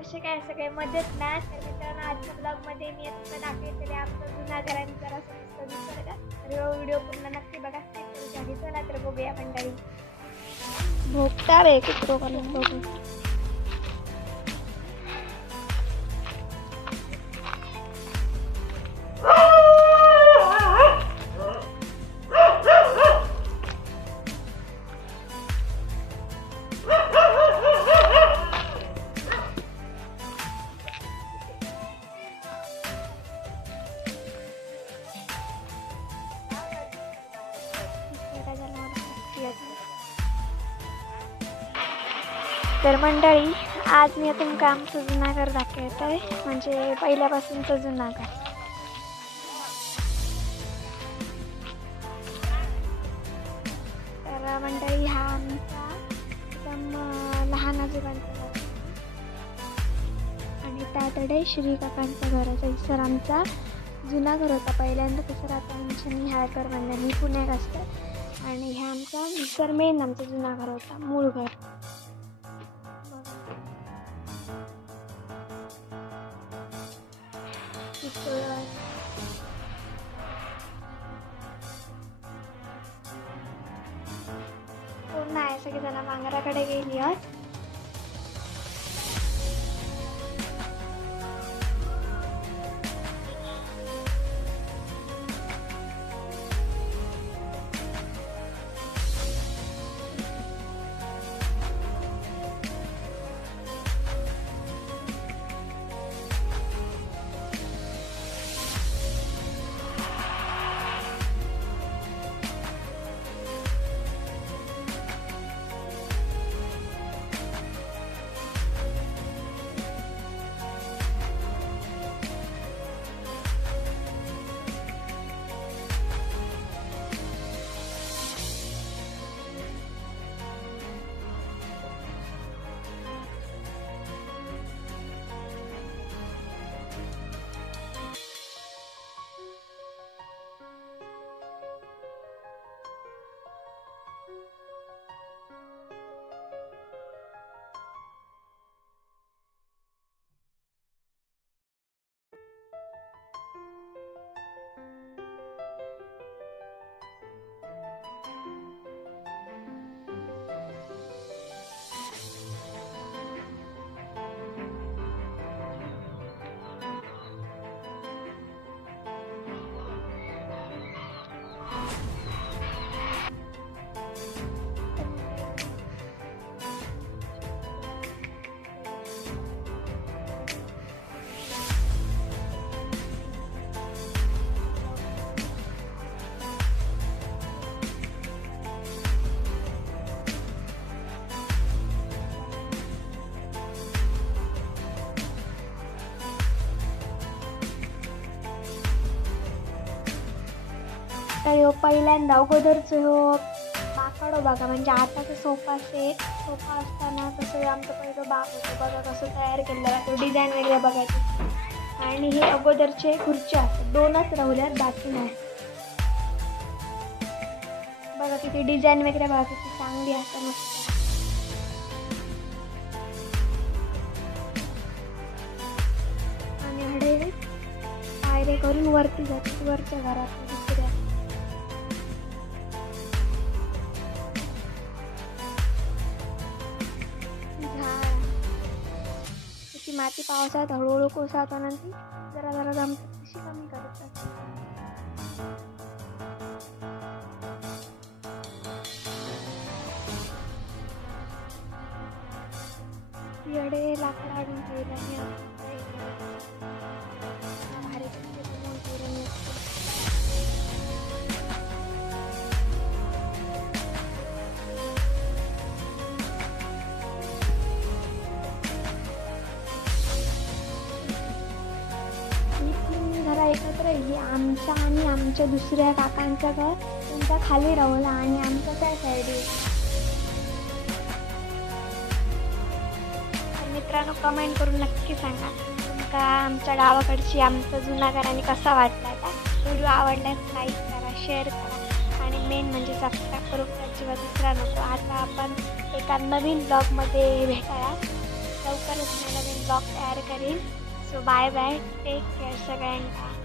कसे काय सगळे मजेत ना. तर मित्रांनो आजच्या ब्लॉगमध्ये मी आता दाखवते आमचा जुना घर आणि जरासा मस्त निसर्ग. तर व्हिडिओ पूर्ण नक्की बघा. चला तर बघूया मंडळी. भोगता रे कुत्रो करून बघू. तर मंडळी आज मी तुमका आमचं जुना घर दाखवत आहे, म्हणजे पहिल्यापासूनचं जुना घर. तर मंडळी हा आमचा एकदम लहान आजोबांचा घर आणि त्याकडे श्री काकांचं घर आहे. सर आमचा जुना घर होता पहिल्यांदा. तसं आता आमच्या निहाळकर म्हणजे मी पुण्यात असते आणि ह्या आमचा सर मेन आमचा जुना घर होता, मूळ घर. कोण नाही, सगळेजण मांगराकडे गेली आहेत. तर पहिल्यांदा अगोदरचं बाकडो बघा, म्हणजे आताचा सोफा सेट सोफा असताना कसं आमचं पहिलं बाग होतं बघा, कसं तयार केलेलं आहे. तो डिझाईन वगैरे बघायचं. आणि हे अगोदरचे खुर्च्या असतात, 2च राहुल्यात, बाकी नाही. बघा किती डिझाईन वगैरे बघा किती चांगली असतात मस्त. आणि हडे पायरे करून वरती जातात, वरच्या घरात दुसऱ्या. माती पावसात हळूहळू कोसळत नंतर जरा जरा जमतात तशी कमी करतात. येडे लाकडं आणून ठेवलं भारी एकत्र. ही आमच्या आणि आमच्या दुसऱ्या काकांचं घर त्यांच्या खाली राहला आणि आमचं त्या साईड. मित्रांनो कमेंट करून नक्की सांगा तुमका आमच्या गावाकडची आमचा जुना घर आणि कसा वाटला. व्हिडिओ आवडल्यास लाईक करा, शेअर करा आणि मेन म्हणजे सबस्क्राईब करून अजिबात विसरा नको. आता आपण एका नवीन ब्लॉगमध्ये भेटाया. लवकरच मी नवीन ब्लॉग तयार करीन. So bye bye, take care सगळ्यांना.